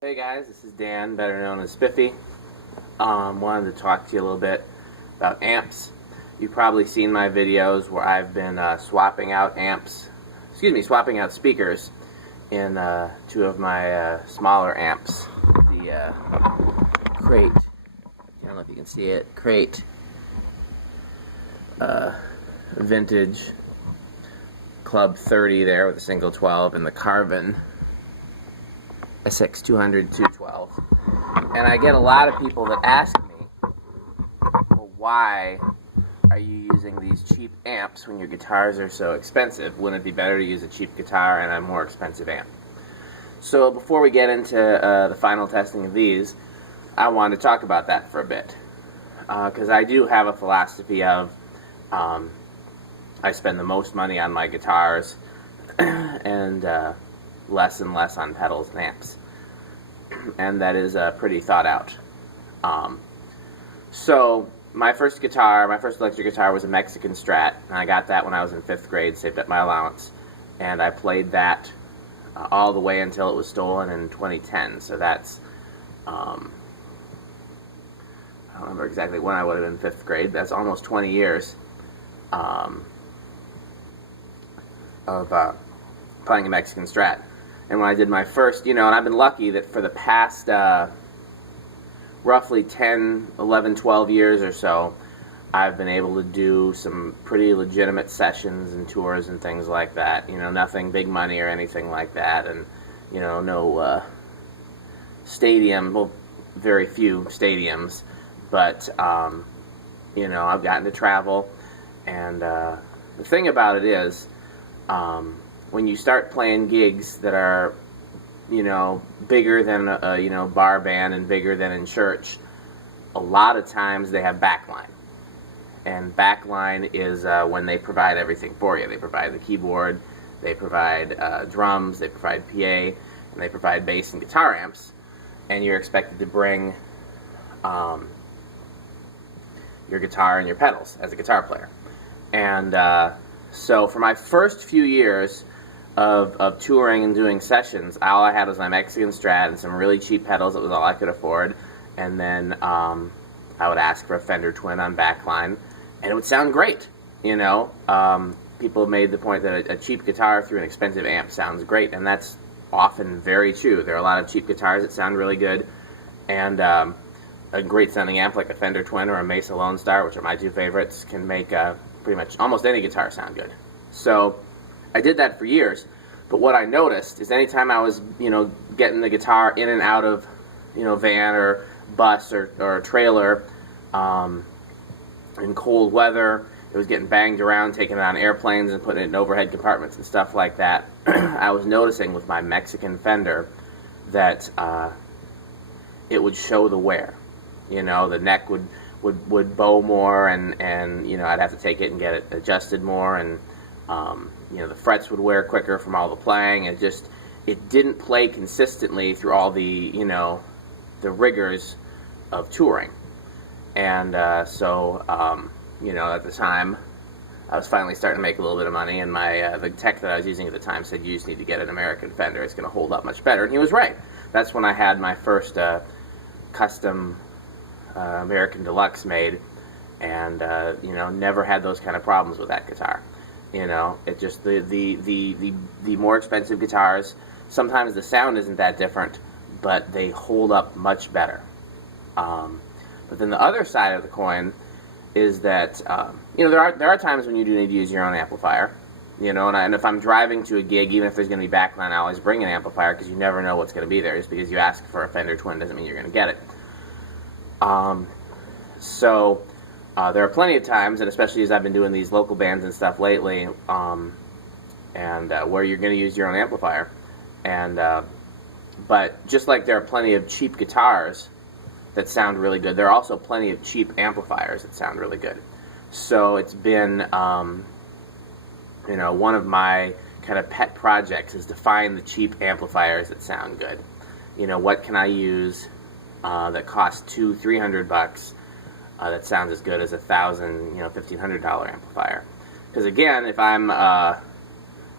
Hey guys, this is Dan, better known as Spiffy. Wanted to talk to you a little bit about amps. You've probably seen my videos where I've been swapping out speakers in two of my smaller amps. The Crate, I don't know if you can see it, Crate Vintage Club 30 there with a single 12, and the Carvin SX 200 212. And I get a lot of people that ask me, well, why are you using these cheap amps when your guitars are so expensive? Wouldn't it be better to use a cheap guitar and a more expensive amp? So before we get into the final testing of these, I wanted to talk about that for a bit. Because I do have a philosophy of I spend the most money on my guitars and less and less on pedals and amps, and that is pretty thought out. So my first electric guitar was a Mexican Strat, and I got that when I was in 5th grade, saved up my allowance, and I played that all the way until it was stolen in 2010. So that's I don't remember exactly when I would have been 5th grade. That's almost 20 years of playing a Mexican Strat. And when I did my first, and I've been lucky that for the past roughly 10, 11, 12 years or so, I've been able to do some pretty legitimate sessions and tours and things like that. Nothing big money or anything like that, and no stadium, well, very few stadiums, but I've gotten to travel, and the thing about it is, when you start playing gigs that are, bigger than a bar band and bigger than in church, a lot of times they have backline. And backline is when they provide everything for you. They provide the keyboard, they provide drums, they provide PA, and they provide bass and guitar amps. And you're expected to bring your guitar and your pedals as a guitar player. And so for my first few years of touring and doing sessions, all I had was my Mexican Strat and some really cheap pedals. That was all I could afford. And then I would ask for a Fender Twin on backline, and it would sound great. People have made the point that a cheap guitar through an expensive amp sounds great, and that's often very true. There are a lot of cheap guitars that sound really good, and a great sounding amp like a Fender Twin or a Mesa Lone Star, which are my two favorites, can make pretty much almost any guitar sound good. So I did that for years, but what I noticed is anytime I was, getting the guitar in and out of, van or bus or trailer in cold weather, it was getting banged around, taken it on airplanes and putting it in overhead compartments and stuff like that. I was noticing with my Mexican Fender that it would show the wear. The neck would bow more, and I'd have to take it and get it adjusted more, and the frets would wear quicker from all the playing. It didn't play consistently through all the the rigors of touring. And so at the time I was finally starting to make a little bit of money, and the tech that I was using at the time said, you just need to get an American Fender, it's going to hold up much better. And he was right. That's when I had my first custom American Deluxe made, and never had those kind of problems with that guitar. It just the more expensive guitars, sometimes the sound isn't that different, but they hold up much better. But then the other side of the coin is that there are times when you do need to use your own amplifier. And if I'm driving to a gig, even if there's going to be backline, I always bring an amplifier, because you never know what's going to be there. Just because you ask for a Fender Twin doesn't mean you're going to get it. So there are plenty of times, and especially as I've been doing these local bands and stuff lately, where you're going to use your own amplifier. But just like there are plenty of cheap guitars that sound really good, there are also plenty of cheap amplifiers that sound really good. So it's been one of my kind of pet projects is to find the cheap amplifiers that sound good. What can I use that costs $200-300 that sounds as good as $1,000, $1,500 amplifier? Because again, if I'm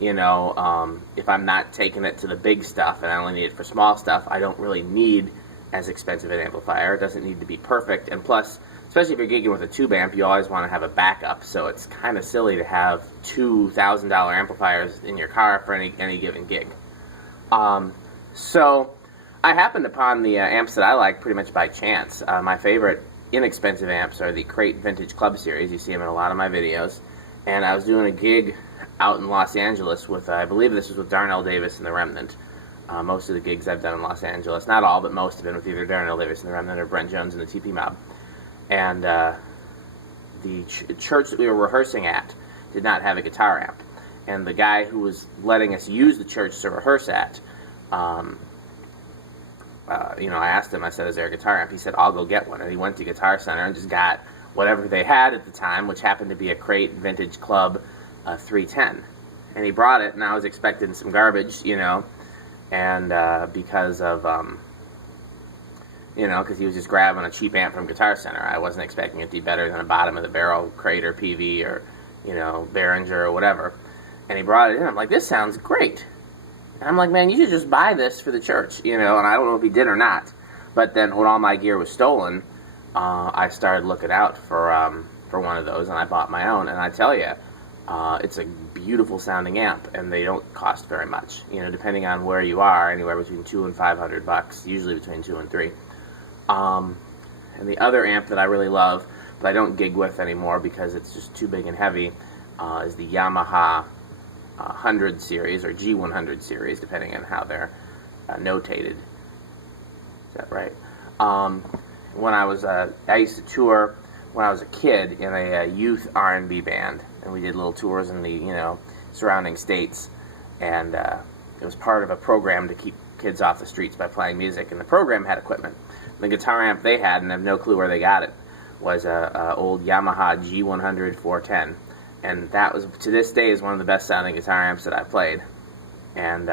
You know, if I'm not taking it to the big stuff and I only need it for small stuff, I don't really need as expensive an amplifier. It doesn't need to be perfect, and plus, especially if you're gigging with a tube amp, you always want to have a backup, so it's kind of silly to have $2,000 amplifiers in your car for any given gig. So I happened upon the amps that I like pretty much by chance. My favorite inexpensive amps are the Crate Vintage Club Series. You see them in a lot of my videos. And I was doing a gig out in Los Angeles with, I believe this was with Darnell Davis and the Remnant. Most of the gigs I've done in Los Angeles, not all, but most have been with either Darnell Davis and the Remnant or Brent Jones and the TP Mob. And the church that we were rehearsing at did not have a guitar amp. And the guy who was letting us use the church to rehearse at, you know, I asked him, I said, is there a guitar amp? He said, I'll go get one. And he went to Guitar Center and just got whatever they had at the time, which happened to be a Crate Vintage Club 310. And he brought it, and I was expecting some garbage, you know, and because of, you know, because he was just grabbing a cheap amp from Guitar Center. I wasn't expecting it to be better than a bottom-of-the-barrel Crate or PV or, you know, Behringer or whatever. And he brought it in. I'm like, this sounds great. And I'm like, man, you should just buy this for the church, you know, and I don't know if he did or not. But then when all my gear was stolen, I started looking out for one of those, and I bought my own. And I tell you, it's a beautiful sounding amp, and they don't cost very much. You know, depending on where you are, anywhere between $200 and $500, usually between $2 and $3. And the other amp that I really love, but I don't gig with anymore because it's just too big and heavy, is the Yamaha 100 series, or G100 series, depending on how they're notated. Is that right? When I was, I used to tour when I was a kid in a youth R&B band, and we did little tours in the, you know, surrounding states, and it was part of a program to keep kids off the streets by playing music, and the program had equipment. The guitar amp they had, and I have no clue where they got it, was a old Yamaha G100 410, and that was, to this day, is one of the best sounding guitar amps that I've played. And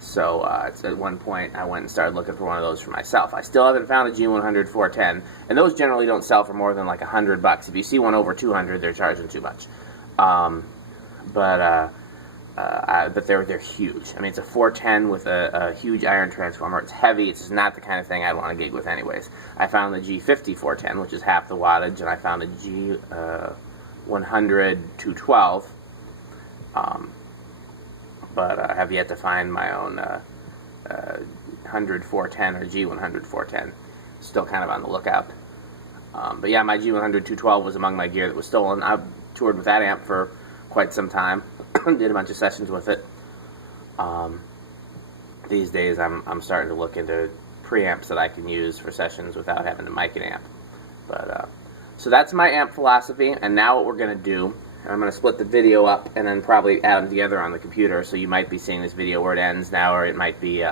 so at one point I went and started looking for one of those for myself. I still haven't found a G100 410, and those generally don't sell for more than like $100. If you see one over 200, they're charging too much. But they're huge. I mean, it's a 410 with a huge iron transformer. It's heavy. It's just not the kind of thing I'd want to gig with anyways. I found the G50 410, which is half the wattage, and I found a G100 212. But I have yet to find my own 100 410 or G100 410. Still kind of on the lookout. But yeah, my G100 212 was among my gear that was stolen. I've toured with that amp for quite some time. Did a bunch of sessions with it. These days I'm starting to look into preamps that I can use for sessions without having to mic an amp. But so that's my amp philosophy, and now what we're going to do, I'm going to split the video up and then probably add them together on the computer, so you might be seeing this video where it ends now, or it might be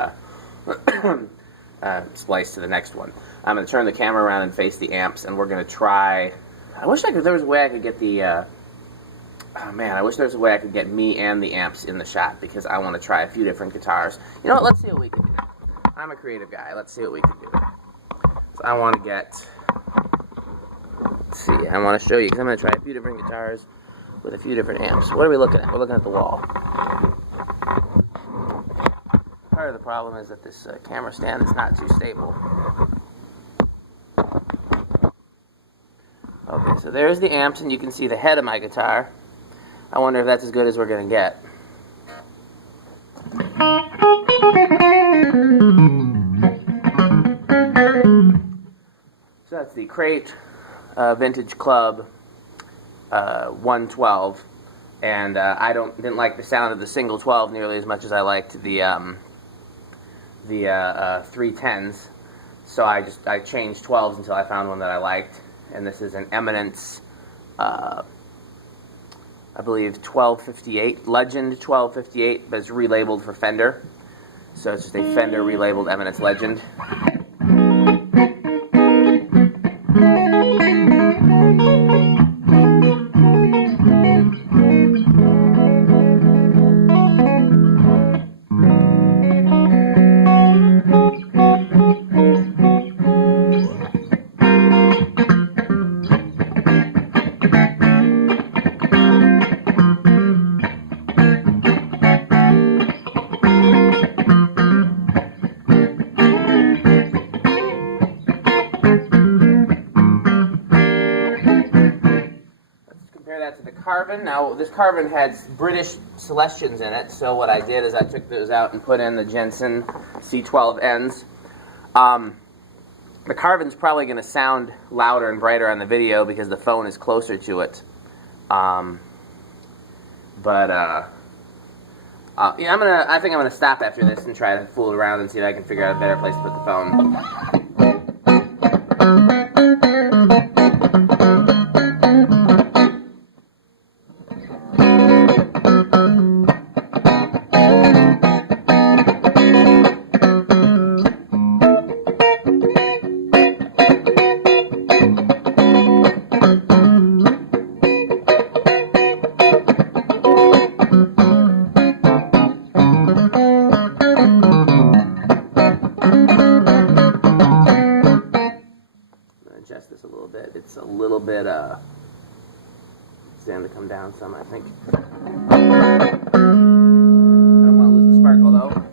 spliced to the next one. I'm going to turn the camera around and face the amps, and we're going to try, I wish there was a way I could get the, oh man, I wish there was a way I could get me and the amps in the shot, because I want to try a few different guitars. You know what, let's see what we can do. I'm a creative guy, let's see what we can do. So I want to get, let's see, I want to show you, because I'm going to try a few different guitars with a few different amps. What are we looking at? We're looking at the wall. Part of the problem is that this camera stand is not too stable. Okay, so there's the amps, and you can see the head of my guitar. I wonder if that's as good as we're going to get. So that's the Crate Vintage Club 112, and I didn't like the sound of the single 12 nearly as much as I liked the 310s, so I changed 12s until I found one that I liked, and this is an Eminence, I believe 1258, Legend 1258, but it's relabeled for Fender, so it's just a Fender relabeled Eminence Legend. Carvin. Now, this Carvin had British Celestians in it, so what I did is I took those out and put in the Jensen C12Ns. The Carvin's probably going to sound louder and brighter on the video because the phone is closer to it. Yeah, I think I'm gonna stop after this and try to fool around and see if I can figure out a better place to put the phone. Adjust this a little bit. It's a little bit starting to come down some, I think. I don't want to lose the sparkle though.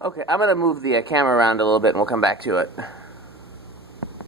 Okay, I'm going to move the camera around a little bit and we'll come back to it.